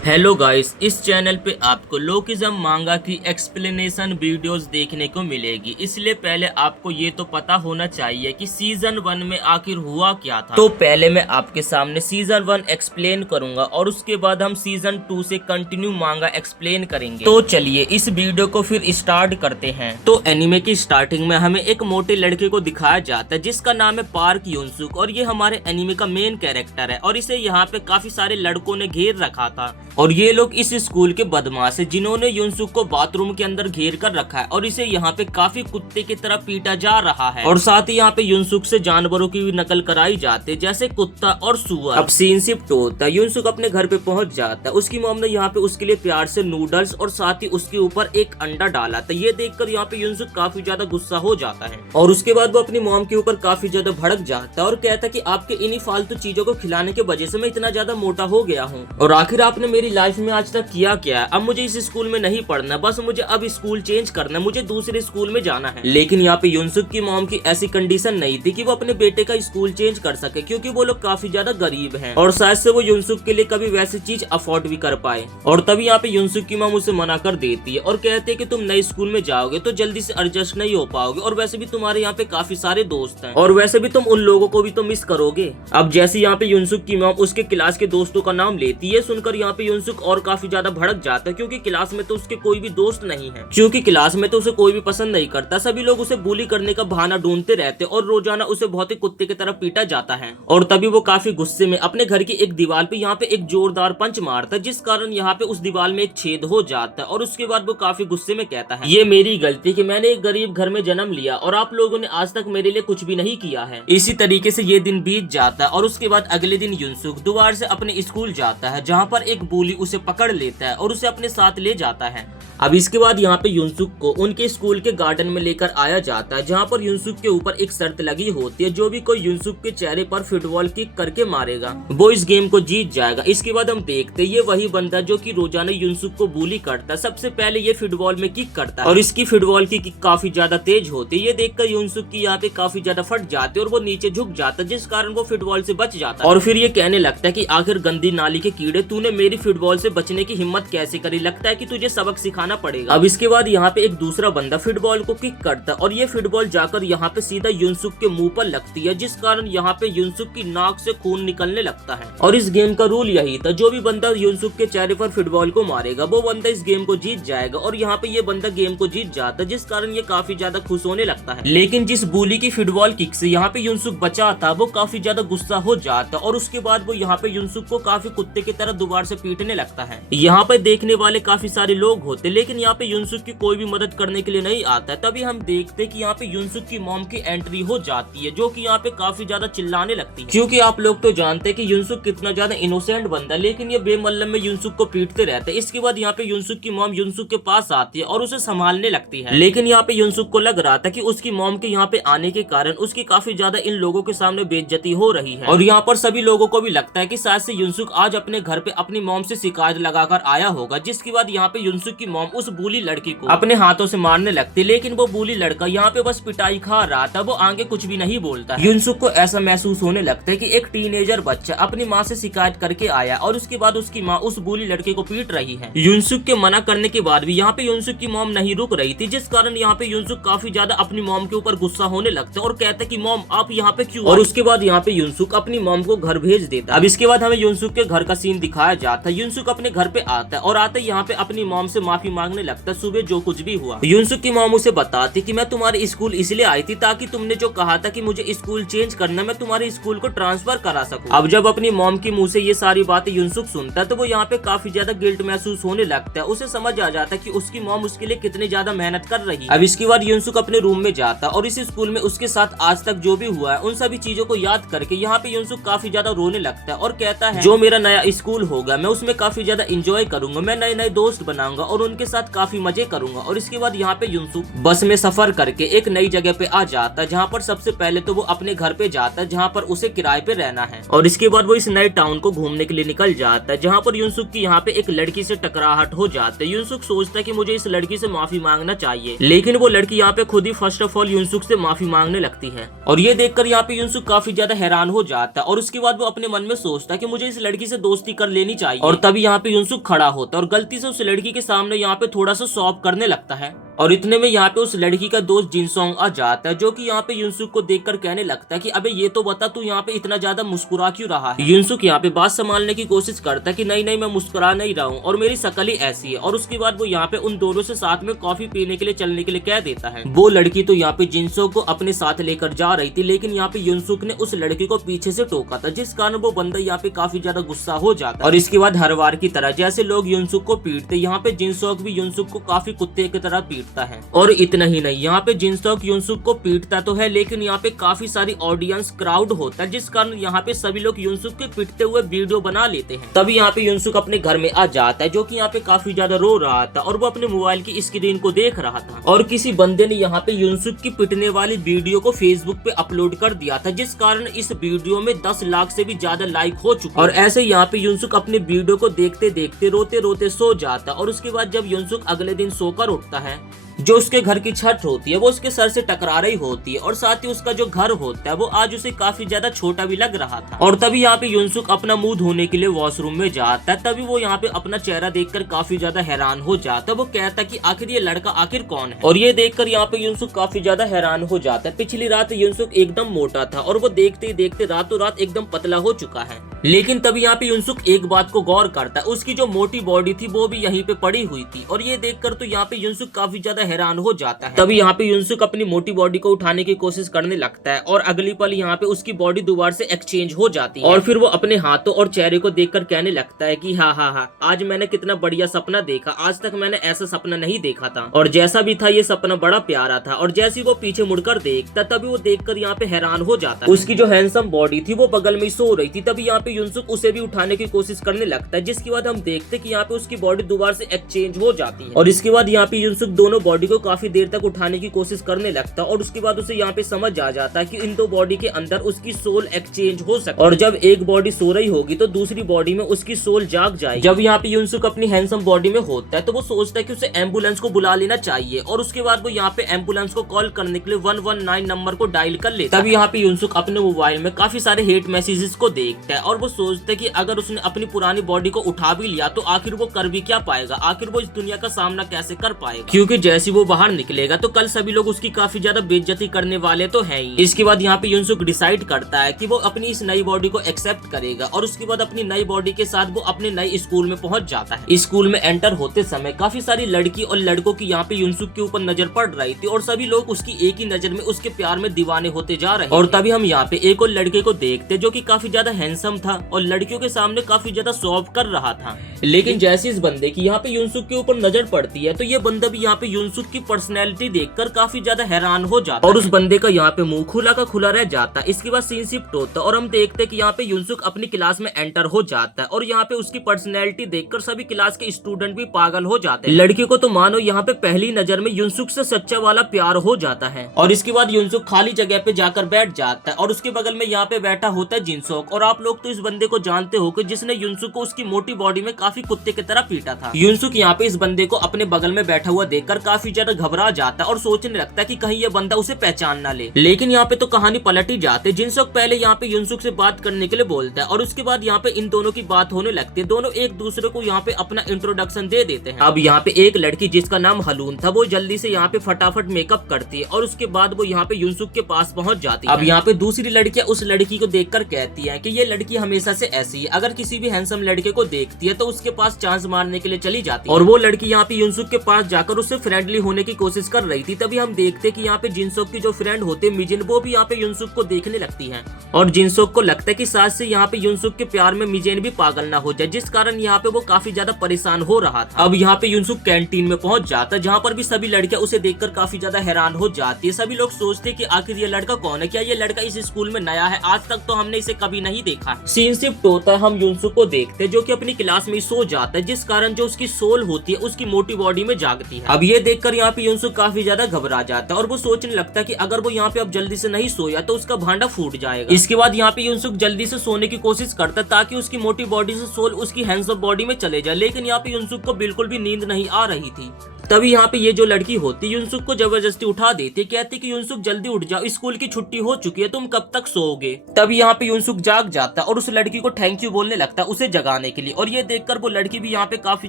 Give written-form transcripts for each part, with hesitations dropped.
Hello guys, इस channel पे आपको लोकिज्म मांगा की एक्सप्लेनेशन वीडियोस देखने को मिलेगी। इसलिए पहले आपको ये तो पता होना चाहिए कि सीजन 1 में आखिर हुआ क्या था। तो पहले मैं आपके सामने सीजन 1 एक्सप्लेन करूंगा और उसके बाद हम सीजन 2 से कंटिन्यू मांगा एक्सप्लेन करेंगे। तो चलिए इस वीडियो को फिर स्टार्ट करते हैं। तो एनिमे की स्टार्टिंग में हमें एक मोटे लड़के को दिखाया जाता है जिसका नाम है पार्क युनसुक और ये हमारे एनिमे का मेन कैरेक्टर है और इसे यहाँ पे काफी सारे लड़कों ने घेर रखा था और ये लोग इस स्कूल के बदमाश है जिन्होंने युनसुक को बाथरूम के अंदर घेर कर रखा है और इसे यहाँ पे काफी कुत्ते की तरह पीटा जा रहा है और साथ ही यहाँ पे युनसुक से जानवरों की भी नकल कराई जाती है जैसे कुत्ता और सुअर। अब सीन शिफ्ट होता है, युनसुक अपने घर पे पहुंच जाता है। उसकी मॉम ने यहाँ पे उसके लिए प्यार से नूडल्स और साथ ही उसके ऊपर एक अंडा डाला था। ये देखकर यहाँ पे युनसुक काफी ज्यादा गुस्सा हो जाता है और उसके बाद वो अपनी मॉम के ऊपर काफी ज्यादा भड़क जाता है और कहता है कि आपके इन्हीं फालतू चीजों को खिलाने की वजह से मैं इतना ज्यादा मोटा हो गया हूँ और आखिर आपने मेरी लाइफ में आज तक किया क्या है। अब मुझे इस स्कूल में नहीं पढ़ना, बस मुझे अब स्कूल चेंज करना है, मुझे दूसरे स्कूल में जाना है। लेकिन यहाँ पे युनसुक की मॉम की ऐसी कंडीशन नहीं थी कि वो अपने बेटे का स्कूल चेंज कर सके क्योंकि वो लोग काफी ज्यादा गरीब हैं और शायद से वो युनसुक के लिए कभी वैसी चीज अफोर्ड भी कर पाए। और तभी यहाँ पे युनसुक की मॉम उसे मना कर देती है और कहते है कि तुम नए स्कूल में जाओगे तो जल्दी से एडजस्ट नहीं हो पाओगे और वैसे भी तुम्हारे यहाँ पे काफी सारे दोस्त हैं और वैसे भी तुम उन लोगों को भी तो मिस करोगे। अब जैसे यहाँ पे युनसुक की मॉम उसके क्लास के दोस्तों का नाम लेती है, सुनकर यहाँ पे युनसुक और काफी ज्यादा भड़क जाता है क्योंकि क्लास में तो उसके कोई भी दोस्त नहीं है, क्योंकि क्लास में तो उसे कोई भी पसंद नहीं करता। सभी लोग उसे बुली करने का बहाना ढूंढते रहते और रोजाना उसे बहुत ही कुत्ते की तरह पीटा जाता है। और तभी वो काफी गुस्से में अपने घर की एक दीवार पे यहाँ पे एक जोरदार पंच मारता है जिस कारण यहाँ पे उस दीवार में एक छेद हो जाता है और उसके बाद वो काफी गुस्से में कहता है, ये मेरी गलती कि मैंने एक गरीब घर में जन्म लिया और आप लोगों ने आज तक मेरे लिए कुछ भी नहीं किया है। इसी तरीके से ये दिन बीत जाता है और उसके बाद अगले दिन युनसुक दोबारा से अपने स्कूल जाता है जहाँ पर एक बुली उसे पकड़ लेता है और उसे अपने साथ ले जाता है। अब इसके बाद यहाँ पे युनसुक को उनके स्कूल के गार्डन में लेकर आया जाता है जहाँ पर युनसुक के ऊपर एक शर्त लगी होती है, जो भी कोई युनसुक के चेहरे पर फुटबॉल किक करके मारेगा वो इस गेम को जीत जाएगा। इसके बाद हम देखते हैं ये वही बंदा जो कि रोजाना युनसुक को बुली करता है। सबसे पहले ये फुटबॉल में किक करता है और इसकी फुटबॉल की किक काफी ज्यादा तेज होती है। ये देखकर युनसुक की यहाँ पे काफी ज्यादा फट जाती है और वो नीचे झुक जाता है जिस कारण वो फुटबॉल से बच जाता है और फिर ये कहने लगता है कि आखिर गंदी नाली के कीड़े, तूने मेरी फुटबॉल से बचने की हिम्मत कैसे करी, लगता है कि तुझे सबक सिखाना पड़ेगा। अब इसके बाद यहाँ पे एक दूसरा बंदा फुटबॉल को किक करता है और ये फुटबॉल जाकर यहाँ पे सीधा युनसुक के मुंह पर लगती है जिस कारण यहाँ पे युनसुक की नाक से खून निकलने लगता है। और इस गेम का रूल यही था, जो भी बंदा युनसुक के चेहरे पर फुटबॉल को मारेगा वो बंदा इस गेम को जीत जाएगा और यहाँ पे ये बंदा गेम को जीत जाता है जिस कारण ये काफी ज्यादा खुश होने लगता है। लेकिन जिस बुली की फुटबॉल किक से यहाँ पे युनसुक बचा था वो काफी ज्यादा गुस्सा हो जाता और उसके बाद वो यहाँ पे युनसुक को काफी कुत्ते की तरह दोबारा से पीटने लगता है। यहाँ पे देखने वाले काफी सारे लोग होते लेकिन यहाँ पे युनसुक की कोई भी मदद करने के लिए नहीं आता है। तभी हम देखते कि यहाँ पे युनसुक की मॉम की एंट्री हो जाती है जो कि यहाँ पे काफी ज्यादा चिल्लाने लगती है क्योंकि आप लोग तो जानते हैं कि युनसुक कितना ज्यादा इनोसेंट बंदा है लेकिन ये बेमतलब में युनसुक को पीटते रहते हैं। इसके बाद यहाँ पे युनसुक की मॉम युनसुक के पास आती है और उसे संभालने लगती है, लेकिन यहाँ पे युनसुक को लग रहा था कि उसकी मॉम के यहाँ पे आने के कारण उसकी काफी ज्यादा इन लोगों के सामने बेइज्जती हो रही है और यहाँ पर सभी लोगों को भी लगता है कि शायद से युनसुक आज अपने घर पे अपनी मॉम से शिकायत लगाकर आया होगा। जिसके बाद यहाँ पे युनसुक की मॉम उस बुली लड़की को अपने हाथों से मारने लगती, लेकिन वो बुली लड़का यहाँ पे बस पिटाई खा रहा था, वो आगे कुछ भी नहीं बोलता। युनसुक को ऐसा महसूस होने लगता है कि एक टीनेजर बच्चा अपनी माँ से शिकायत करके आया और उसके बाद उसकी माँ उस बुली लड़के को पीट रही है। युनसुक के मना करने के बाद भी यहाँ पे युनसुक की मॉम नहीं रुक रही थी जिस कारण यहाँ पे युनसुक काफी ज्यादा अपनी मॉम के ऊपर गुस्सा होने लगता है और कहता है कि मॉम आप यहाँ पे क्यों, और उसके बाद यहाँ पे युनसुक अपनी मॉम को घर भेज देता है। अब इसके बाद हमें युनसुक के घर का सीन दिखाया जाता है। युनसुक अपने घर पे आता है और आते यहाँ पे अपनी मॉम से माफी मांगने लगता है सुबह जो कुछ भी हुआ। युनसुक की मॉम उसे बताती कि मैं तुम्हारे स्कूल इसलिए आई थी ताकि तुमने जो कहा था कि मुझे स्कूल चेंज करना, मैं तुम्हारे स्कूल को ट्रांसफर करा सकूं। अब जब अपनी मॉम की मुंह से ये सारी बातें युनसुक सुनता है तो वो यहाँ पे काफी ज्यादा गिल्ट महसूस होने लगता है। उसे समझ आ जाता है कि उसकी मॉम उसके लिए कितनी ज्यादा मेहनत कर रही है। अब इसके बाद युनसुक अपने रूम में जाता और इस स्कूल में उसके साथ आज तक जो भी हुआ है उन सभी चीजों को याद करके यहाँ पे युनसुक काफी ज्यादा रोने लगता है और कहता है जो मेरा नया स्कूल होगा मैं उसमें काफी ज्यादा इंजॉय करूंगा, मैं नए नए दोस्त बनाऊंगा और उनके के साथ काफी मजे करूंगा। और इसके बाद यहाँ पे युनसुक बस में सफर करके एक नई जगह पे आ जाता है, जहाँ पर सबसे पहले तो वो अपने घर पे जाता है जहाँ पर उसे किराए पे रहना है। और इसके बाद वो इस नए टाउन को घूमने के लिए निकल जाता है, जहाँ पर युनसुक की यहाँ पे एक लड़की से टकराहट हो जाता है। युनसुक सोचता है कि मुझे इस लड़की से माफी मांगना चाहिए, लेकिन वो लड़की यहाँ पे खुद ही फर्स्ट ऑफ ऑल युनसुक से माफी मांगने लगती है। और ये देखकर यहाँ पे युनसुक काफी ज्यादा हैरान हो जाता है। और उसके बाद वो अपने मन में सोचता है कि मुझे इस लड़की से दोस्ती कर लेनी चाहिए। और तभी यहाँ पे युनसुक खड़ा होता है और गलती से उस लड़की के सामने यहाँ पे थोड़ा सा सॉफ्ट करने लगता है। और इतने में यहाँ पे उस लड़की का दोस्त जिनसोंग आ जाता है, जो कि यहाँ पे युनसुक को देखकर कहने लगता है कि अबे ये तो बता तू यहाँ पे इतना ज्यादा मुस्कुरा क्यों रहा है। युनसुक यहाँ पे बात संभालने की कोशिश करता है कि नहीं मैं मुस्कुरा नहीं रहा हूँ और मेरी शक्ल ही ऐसी है। और उसके बाद वो यहाँ पे उन दोनों से साथ में कॉफी पीने के लिए चलने के लिए कह देता है। वो लड़की तो यहाँ पे जिनसोंग को अपने साथ लेकर जा रही थी, लेकिन यहाँ पे युनसुक ने उस लड़की को पीछे से टोका था, जिस कारण वो बंदा यहाँ पे काफी ज्यादा गुस्सा हो जाता। और इसके बाद हर बार की तरह जैसे लोग युनसुक को पीटते, यहाँ पे जिनसोंग भी युनसुक को काफी कुत्ते की तरह पीटता है। और इतना ही नहीं, यहाँ पे जिनसोंग युनसुक को पीटता तो है, लेकिन यहाँ पे काफी सारी ऑडियंस क्राउड होता है, जिस कारण यहाँ पे सभी लोग युनसुक के पीटते हुए वीडियो बना लेते हैं। तभी यहाँ पे युनसुक अपने घर में आ जाता है, जो कि यहाँ पे काफी ज्यादा रो रहा था और वो अपने मोबाइल की स्क्रीन को देख रहा था। और किसी बंदे ने यहाँ पे युनसुक की पिटने वाली वीडियो को फेसबुक पे अपलोड कर दिया था, जिस कारण इस वीडियो में 10 लाख से भी ज्यादा लाइक हो चुके। और ऐसे यहाँ पे युनसुक अपने वीडियो को देखते देखते रोते रोते सो जाता। और उसके बाद जब युनसुक अगले दिन सोकर उठता है, जो उसके घर की छत होती है वो उसके सर से टकरा रही होती है, और साथ ही उसका जो घर होता है वो आज उसे काफी ज्यादा छोटा भी लग रहा था। और तभी यहाँ पे युनसुक अपना मुंह धोने के लिए वॉशरूम में जाता है। तभी वो यहाँ पे अपना चेहरा देखकर काफी ज्यादा हैरान हो जाता है। वो कहता है कि आखिर ये लड़का आखिर कौन है। और ये देखकर यहाँ पे युनसुक काफी ज्यादा हैरान हो जाता है। पिछली रात युनसुक एकदम मोटा था और वो देखते ही देखते रातों रात एकदम पतला हो चुका है। लेकिन तभी यहाँ पे युनसुक एक बात को गौर करता है, उसकी जो मोटी बॉडी थी वो भी यहीं पे पड़ी हुई थी। और ये देखकर तो यहाँ पे युनसुक काफी ज्यादा हैरान हो जाता है। तभी यहाँ पे युनसुक अपनी मोटी बॉडी को उठाने की कोशिश करने लगता है, और अगली पल यहाँ पे उसकी बॉडी दोबारा से एक्सचेंज हो जाती है। और फिर वो अपने हाथों और चेहरे को देखकर कहने लगता है कि हाँ, आज मैंने कितना बढ़िया सपना देखा, आज तक मैंने ऐसा सपना नहीं देखा था, और जैसा भी था ये सपना बड़ा प्यारा था। और जैसे वो पीछे मुड़कर देखता, तभी वो देखकर यहाँ पे हैरान हो जाता है। उसकी जो हैंडसम बॉडी थी वो बगल में सो रही थी। तभी यहाँ पे युनसुक उसे भी उठाने की कोशिश करने लगता है, जिसके बाद हम देखते कि यहाँ पे उसकी बॉडी दोबारा से एक्सचेंज हो जाती है। और इसके बाद यहाँ पे युनसुक दोनों बॉडी को काफी देर तक उठाने की कोशिश करने लगता है। और उसके बाद उसे यहाँ पे समझ आ जाता है कि इन दो बॉडी के अंदर उसकी सोल एक्सचेंज हो सकती है, और जब एक बॉडी सो रही होगी तो दूसरी बॉडी में उसकी सोल जाग जाएगी। जब यहाँ पे युनसुक अपनी हैंडसम बॉडी में होता है तो वो सोचता है कि उसे एम्बुलेंस को बुला लेना चाहिए, और उसके बाद वो यहाँ पे एम्बुलेंस को कॉल करने के लिए 119 नंबर को डायल कर लेता है। तब यहाँ पे युनसुक अपने मोबाइल में काफी सारे हेट मैसेजेस को देखता है, और वो सोचता है कि अगर उसने अपनी पुरानी बॉडी को उठा भी लिया तो आखिर वो कर भी क्या पाएगा, आखिर वो इस दुनिया का सामना कैसे कर पाएगा, क्योंकि जैसे वो बाहर निकलेगा तो कल सभी लोग उसकी काफी ज्यादा बेइज्जती करने वाले तो है ही। इसके बाद यहाँ पे युनसुक डिसाइड करता है कि वो अपनी इस नई बॉडी को एक्सेप्ट करेगा, और उसके बाद अपनी नई बॉडी के साथ वो अपने नए स्कूल में पहुंच जाता है। स्कूल में एंटर होते समय काफी सारी लड़की और लड़कों की यहाँ पे युनसुक के ऊपर नजर पड़ रही थी, और सभी लोग उसकी एक ही नजर में उसके प्यार में दीवाने होते जा रहे। और तभी हम यहाँ पे एक और लड़के को देखते जो कि काफी ज्यादा हैंडसम था और लड़कियों के सामने काफी ज्यादा शो ऑफ कर रहा था। लेकिन जैसे इस बंदे की यहाँ पे युनसुक के ऊपर नजर पड़ती है तो ये बंदा भी यहाँ पे युनसुक की पर्सनैलिटी देखकर काफी ज्यादा हैरान हो जाता है, और उस बंदे का यहाँ पे मुंह खुला का खुला रह जाता है। इसके बाद सीन शिफ्ट होता है और हम देखते हैं कि यहाँ पे युनसुक अपनी क्लास में एंटर हो जाता है, और यहाँ पे उसकी पर्सनैलिटी देखकर सभी क्लास के स्टूडेंट भी पागल हो जाते हैं। लड़की को तो मानो यहाँ पे पहली नजर में युनसुक से सच्चा वाला प्यार हो जाता है। और इसके बाद युनसुक खाली जगह पे जाकर बैठ जाता है, और उसके बगल में यहाँ पे बैठा होता है जिनसोंग। और आप लोग तो इस बंदे को जानते हो कि जिसने युनसुक को उसकी मोटी बॉडी में काफी कुत्ते की तरह पीटा था। युनसुक यहाँ पे इस बंदे को अपने बगल में बैठा हुआ देखकर काफी ज्यादा घबरा जाता है और सोचने लगता है कि कहीं ये बंदा उसे पहचान ना ले। लेकिन यहाँ पे तो कहानी पलट ही जाती। जिनसोंग पहले यहाँ पे युनसुक से बात करने के लिए बोलता है, और उसके बाद यहाँ पे इन दोनों की बात होने लगती है। दोनों एक दूसरे को यहाँ पे अपना इंट्रोडक्शन दे देते हैं। अब यहाँ पे एक लड़की जिसका नाम हलून था वो जल्दी से यहाँ पे फटाफट मेकअप करती है, और उसके बाद वो यहाँ पे युनसुक के पास पहुंच जाती है। अब यहाँ पे दूसरी लड़कियां उस लड़की को देखकर कहती है कि ये लड़की हमेशा से ऐसी है, अगर किसी भी हैंडसम लड़के को देखती है तो उसके पास चांस मारने के लिए चली जाती है। और वो लड़की यहाँ पे युनसुक के पास जाकर उससे फ्रेंडली होने की कोशिश कर रही थी। तभी हम देखते कि यहाँ पे जिनसोंग की जो फ्रेंड होते मिजिन, वो भी यहाँ पे युनसुक को देखने लगती है, और जिनसोंग को लगता है कि साथ से यहाँ पे युनसुक के प्यार में मिजिन भी पागल ना हो जाए, जिस कारण यहाँ पे वो काफी ज्यादा परेशान हो रहा था। अब यहाँ पे युनसुक कैंटीन में पहुंच जाता है, जहाँ पर भी सभी लड़कियां उसे देखकर काफी ज्यादा हैरान हो जाती है। सभी लोग सोचते कि आखिर ये लड़का कौन है, क्या ये लड़का इस स्कूल में नया है, आज तक तो हमने इसे कभी नहीं देखा। सीन शिफ्ट होता है, हम युनसुक को देखते हैं जो कि अपनी क्लास में सो जाता है, जिस कारण जो उसकी सोल होती है उसकी मोटी बॉडी में जागती है। अब ये देखकर यहाँ पे युनसुक काफी ज्यादा घबरा जाता है और वो सोचने लगता है कि अगर वो यहाँ पे अब जल्दी से नहीं सोया तो उसका भांडा फूट जाएगा। इसके बाद यहाँ पे युनसुक जल्दी से सोने की कोशिश करता है ताकि उसकी मोटी बॉडी से सोल उसकी हैंड्स ऑफ बॉडी में चले जाए, लेकिन यहाँ पे युनसुक को बिल्कुल भी नींद नहीं आ रही थी। तभी यहाँ पे ये जो लड़की होती युनसुक को जबरदस्ती उठा देती, कहती कि युनसुक जल्दी उठ जाओ, स्कूल की छुट्टी हो चुकी है, तुम कब तक सोओगे। तभी यहाँ पे युनसुक जाग जाता और उस लड़की को थैंक यू बोलने लगता उसे जगाने के लिए, और ये देखकर वो लड़की भी यहाँ पे काफी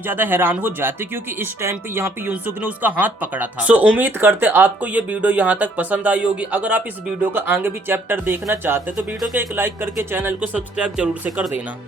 ज्यादा हैरान हो जाती क्योंकि इस टाइम पे यहाँ पे युनसुक ने उसका हाथ पकड़ा था। सो उम्मीद करते आपको ये वीडियो यहाँ तक पसंद आई होगी। अगर आप इस वीडियो का आगे भी चैप्टर देखना चाहते तो वीडियो को एक लाइक करके चैनल को सब्सक्राइब जरूर से कर देना।